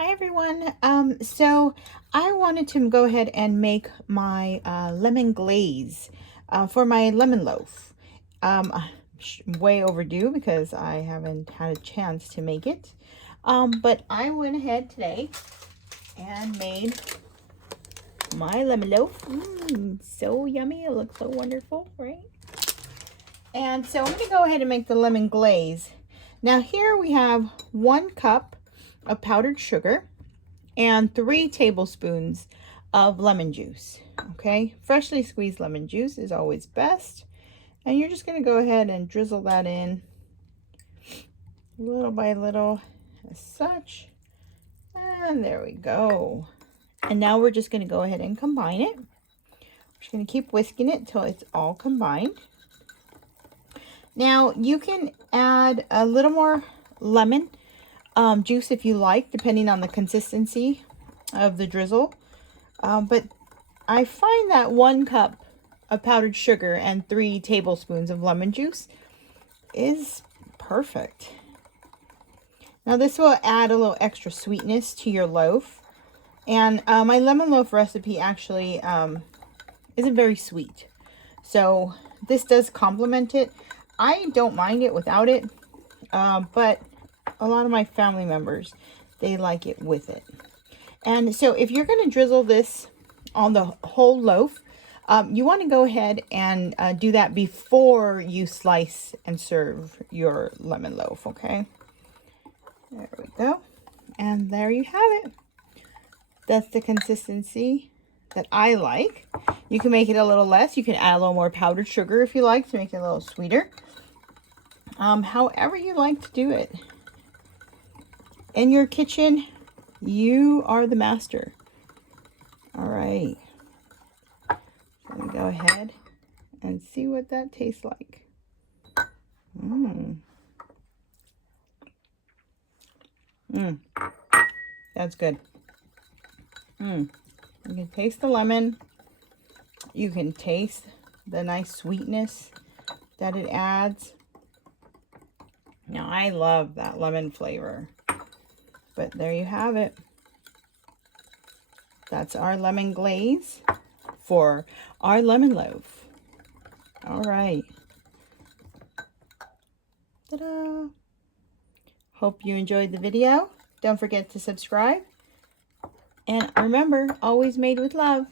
Hi everyone. So I wanted to go ahead and make my lemon glaze for my lemon loaf. Way overdue because I haven't had a chance to make it. But I went ahead today and made my lemon loaf. So yummy. It looks so wonderful, right? And so I'm going to go ahead and make the lemon glaze. Now here we have 1 cup of powdered sugar and 3 tablespoons of lemon juice. Okay, freshly squeezed lemon juice is always best. And you're just going to go ahead and drizzle that in little by little as such. And there we go. And now we're just going to go ahead and combine it. We're just going to keep whisking it till it's all combined. Now you can add a little more lemon juice if you like, depending on the consistency of the drizzle. But I find that 1 cup of powdered sugar and 3 tablespoons of lemon juice is perfect. Now this will add a little extra sweetness to your loaf. And my lemon loaf recipe actually isn't very sweet. So this does complement it. I don't mind it without it, but a lot of my family members, they like it with it. And so if you're going to drizzle this on the whole loaf, you want to go ahead and do that before you slice and serve your lemon loaf, okay? There we go. And there you have it. That's the consistency that I like. You can make it a little less. You can add a little more powdered sugar if you like to make it a little sweeter. However you like to do it. In your kitchen, you are the master. All right. Let me go ahead and see what that tastes like. That's good. You can taste the lemon. You can taste the nice sweetness that it adds. Now, I love that lemon flavor. But there you have it. That's our lemon glaze for our lemon loaf. All right. Ta-da! Hope you enjoyed the video. Don't forget to subscribe. And remember, always made with love.